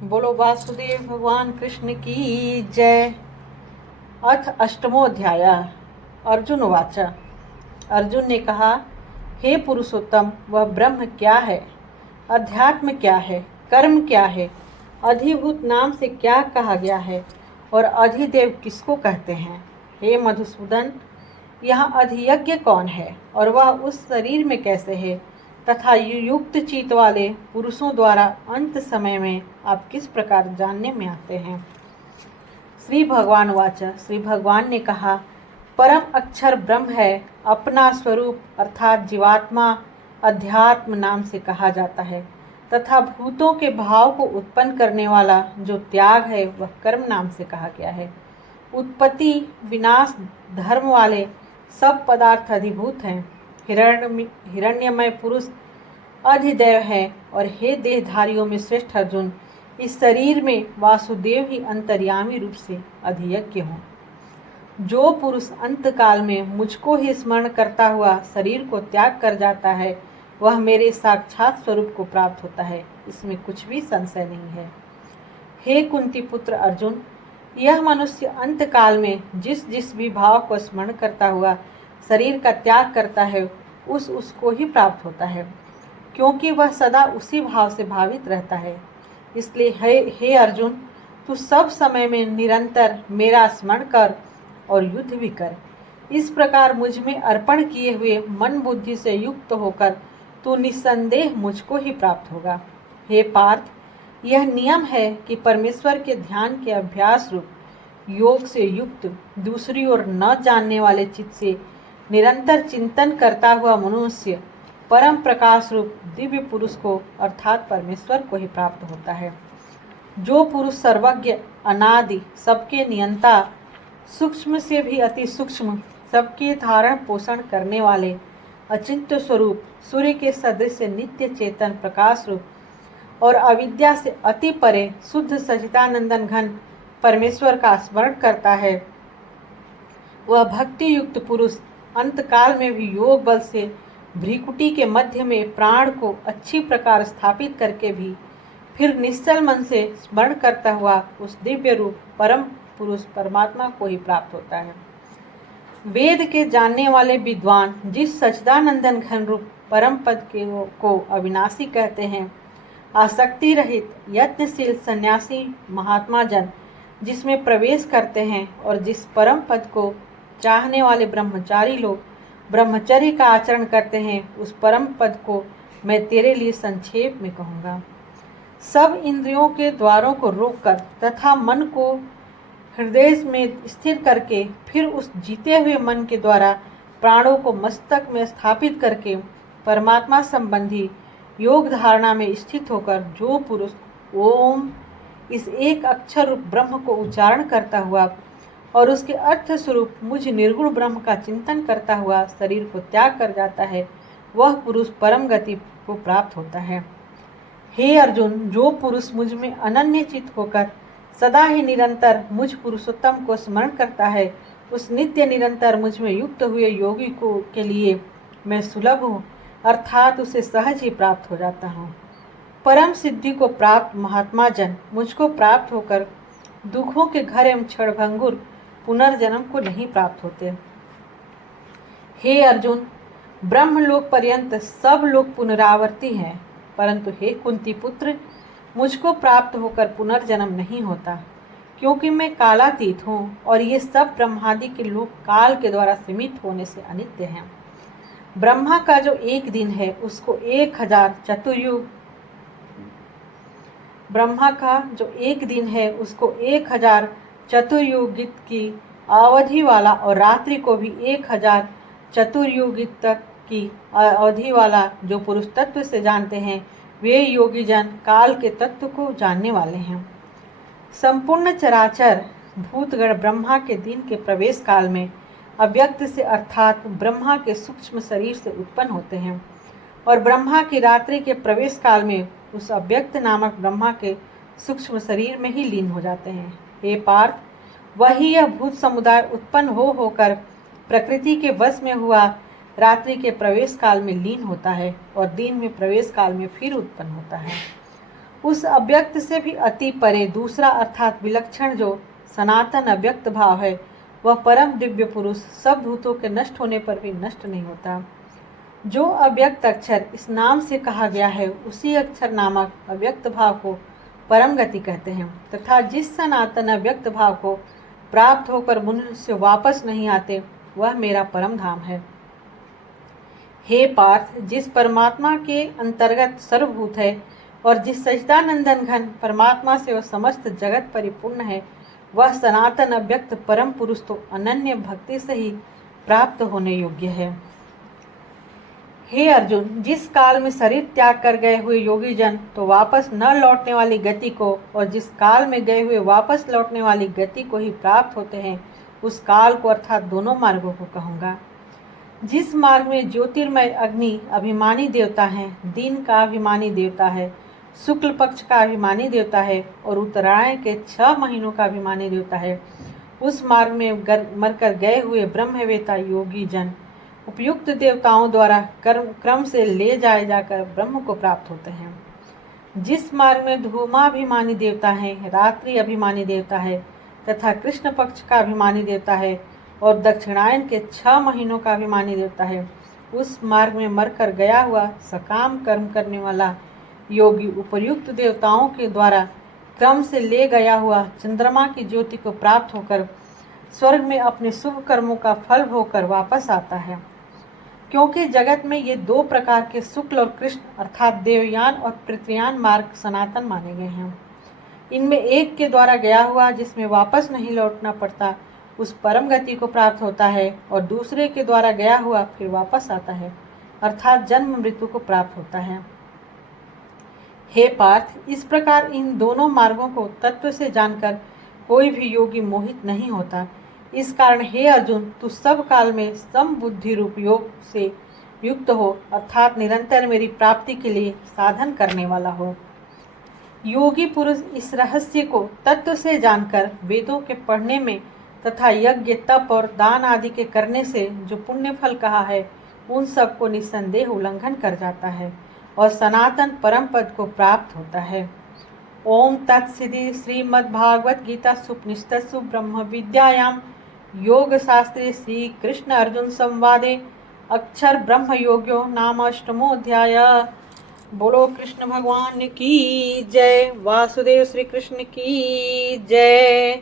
बोलो वासुदेव भगवान कृष्ण की जय। अथ अष्टमोऽध्याय। अर्जुन उवाच। अर्जुन ने कहा, हे पुरुषोत्तम, वह ब्रह्म क्या है, अध्यात्म क्या है, कर्म क्या है, अधिभूत नाम से क्या कहा गया है और अधिदेव किसको कहते हैं। हे मधुसूदन, यहाँ अधियज्ञ कौन है और वह उस शरीर में कैसे है, तथा युक्त चित्त वाले पुरुषों द्वारा अंत समय में आप किस प्रकार जानने में आते हैं। श्री भगवान वाच। श्री भगवान ने कहा, परम अक्षर ब्रह्म है, अपना स्वरूप अर्थात जीवात्मा अध्यात्म नाम से कहा जाता है, तथा भूतों के भाव को उत्पन्न करने वाला जो त्याग है वह कर्म नाम से कहा गया है। उत्पत्ति विनाश धर्म वाले सब पदार्थ अधिभूत हैं। हिरण्यमय पुरुष अधिदैव है। और हे देहधारियों में श्रेष्ठ अर्जुन, इस शरीर में वासुदेव ही अंतर्यामी रूप से अधियज्ञ हो। जो पुरुष अंत काल में मुझको ही स्मरण करता हुआ शरीर को त्याग कर जाता है, वह मेरे साक्षात स्वरूप को प्राप्त होता है, इसमें कुछ भी संशय नहीं है। हे कुंती पुत्र अर्जुन, यह मनुष्य अंत काल में जिस जिस भी भाव को स्मरण करता हुआ शरीर का त्याग करता है, उसको ही प्राप्त होता है, क्योंकि वह सदा उसी भाव से भावित रहता है। इसलिए हे अर्जुन, तू सब समय में निरंतर मेरा स्मरण कर और युद्ध भी कर। इस प्रकार मुझ में अर्पण किए हुए मन बुद्धि से युक्त होकर तू निस्संदेह मुझको ही प्राप्त होगा। हे पार्थ, यह नियम है कि परमेश्वर के ध्यान के अभ्यास रूप योग से युक्त दूसरी ओर न जानने वाले चित्त से निरंतर चिंतन करता हुआ मनुष्य परम प्रकाश रूप दिव्य पुरुष को अर्थात परमेश्वर को ही प्राप्त होता है। जो पुरुष सर्वज्ञ, अनादि, सबके नियंता, सूक्ष्म से भी अति सूक्ष्म, सबके धारण पोषण करने वाले, अचिंत्य स्वरूप, सूर्य के सदृश नित्य चेतन प्रकाश रूप और अविद्या से अति परे शुद्ध सच्चिदानंदन घन परमेश्वर का स्मरण करता है, वह भक्ति युक्त पुरुष अंतकाल में भी योग बल से भ्रिकुटी के मध्य में प्राण को अच्छी प्रकार स्थापित करके भी फिर निश्चल मन से स्मरण करता हुआ उस दिव्य रूप परम पुरुष परमात्मा को ही प्राप्त होता है। वेद के जानने वाले विद्वान जिस सच्चिदानंदन घन रूप परम पद को अविनाशी कहते हैं, आसक्ति रहित यत्नशील सन्यासी महात्मा जन जिसमें प्रवेश करते हैं और जिस परम पद को चाहने वाले ब्रह्मचारी लोग ब्रह्मचर्य का आचरण करते हैं, उस परम पद को मैं तेरे लिए संक्षेप में कहूँगा। सब इंद्रियों के द्वारों को रोककर तथा मन को हृदय में स्थिर करके फिर उस जीते हुए मन के द्वारा प्राणों को मस्तक में स्थापित करके परमात्मा संबंधी योग धारणा में स्थित होकर जो पुरुष ओम इस एक अक्षर रूप ब्रह्म को उच्चारण करता हुआ और उसके अर्थ स्वरूप मुझ निर्गुण ब्रह्म का चिंतन करता हुआ शरीर को त्याग कर जाता है, वह पुरुष परम गति को प्राप्त होता है। हे अर्जुन, जो पुरुष मुझ में अनन्य चित्त होकर सदा ही निरंतर मुझ पुरुषोत्तम को स्मरण करता है, उस नित्य निरंतर मुझ में युक्त हुए योगी को के लिए मैं सुलभ हूँ, अर्थात उसे सहज ही प्राप्त हो जाता हूँ। परम सिद्धि को प्राप्त महात्मा जन मुझको प्राप्त होकर दुखों के घर एवं क्षणभंगुर पुनर्जन्म को नहीं प्राप्त होते। हे अर्जुन, ब्रह्मलोक पर्यंत सब लोग पुनरावर्ती हैं, परंतु हे कुंती पुत्र, मुझको प्राप्त होकर पुनर्जन्म नहीं होता, क्योंकि मैं कालातीत हूँ और ये सब ब्रह्मादि के लोग काल के द्वारा सीमित होने से अनित्य हैं। ब्रह्मा का जो एक दिन है उसको 1000 चतुर्युग चतुर्युगित की अवधि वाला और रात्रि को भी 1000 चतुर्युगित तक की अवधि वाला जो पुरुष तत्व से जानते हैं, वे योगी जन काल के तत्व को जानने वाले हैं। संपूर्ण चराचर भूतगण ब्रह्मा के दिन के प्रवेश काल में अव्यक्त से अर्थात ब्रह्मा के सूक्ष्म शरीर से उत्पन्न होते हैं और ब्रह्मा की रात्रि के प्रवेश काल में उस अव्यक्त नामक ब्रह्मा के सूक्ष्म शरीर में ही लीन हो जाते हैं। हे पार्थ, वही यह भूत समुदाय उत्पन्न होकर प्रकृति के वश में हुआ रात्रि के प्रवेश काल में लीन होता है और दिन में प्रवेश काल में फिर उत्पन्न होता है। उस अव्यक्त से भी अति परे दूसरा अर्थात विलक्षण जो सनातन अव्यक्त भाव है, वह परम दिव्य पुरुष सब भूतों के नष्ट होने पर भी नष्ट नहीं होता। जो अव्यक्त अक्षर इस नाम से कहा गया है, उसी अक्षर नामक अव्यक्त भाव को परम गति कहते हैं, तथा जिस सनातन अव्यक्त भाव को प्राप्त होकर मनुष्य वापस नहीं आते, वह मेरा परम धाम है। हे पार्थ, जिस परमात्मा के अंतर्गत सर्वभूत है और जिस सच्चिदानंदन घन परमात्मा से वह समस्त जगत परिपूर्ण है, वह सनातन अव्यक्त परम पुरुष तो अनन्य भक्ति से ही प्राप्त होने योग्य है। हे अर्जुन, जिस काल में शरीर त्याग कर गए हुए योगी जन तो वापस न लौटने वाली गति को और जिस काल में गए हुए वापस लौटने वाली गति को ही प्राप्त होते हैं, उस काल को अर्थात दोनों मार्गों को कहूँगा। जिस मार्ग में ज्योतिर्मय अग्नि अभिमानी देवता है, दिन का अभिमानी देवता है, शुक्ल पक्ष का अभिमानी देवता है और उत्तरायण के 6 महीनों का अभिमानी देवता है, उस मार्ग में मरकर गए हुए ब्रह्मवेता योगी जन उपयुक्त देवताओं द्वारा क्रम से ले जाए जाकर ब्रह्म को प्राप्त होते हैं। जिस मार्ग में धूमाभिमानी देवता है, रात्रि अभिमानी देवता है तथा कृष्ण पक्ष का अभिमानी देवता है और दक्षिणायन के 6 महीनों का अभिमानी देवता है, उस मार्ग में मरकर गया हुआ सकाम कर्म करने वाला योगी उपर्युक्त देवताओं के द्वारा क्रम से ले गया हुआ चंद्रमा की ज्योति को प्राप्त होकर स्वर्ग में अपने शुभ कर्मों का फल भोगकर वापस आता है। क्योंकि जगत में ये 2 प्रकार के शुक्ल और कृष्ण अर्थात देवयान और पृथ्वीयान मार्ग सनातन माने गए हैं। इनमें एक के द्वारा गया हुआ जिसमें वापस नहीं लौटना पड़ता, उस परम गति को प्राप्त होता है और दूसरे के द्वारा गया हुआ फिर वापस आता है, अर्थात जन्म मृत्यु को प्राप्त होता है। हे पार्थ, इस प्रकार इन दोनों मार्गों को तत्व से जानकर कोई भी योगी मोहित नहीं होता। इस कारण हे अर्जुन, तू सब काल में समबुद्धि रूप योग से युक्त हो, अर्थात निरंतर मेरी प्राप्ति के लिए साधन करने वाला हो। योगी पुरुष इस रहस्य को तत्व से जानकर वेदों के पढ़ने में तथा यज्ञ तप और दान आदि के करने से जो पुण्य फल कहा है, उन सब को निस्संदेह उल्लंघन कर जाता है और सनातन परम पद को प्राप्त होता है। ओम तत्सिद्धि श्रीमद्भागवत गीता सुपनिषत्सु ब्रह्म विद्यायाम योग शास्त्रे श्री कृष्ण अर्जुन संवादे अक्षर ब्रह्म योग्यो नाम अष्टमोऽध्याय। बोलो कृष्ण भगवान की जय। वासुदेव श्री कृष्ण की जय।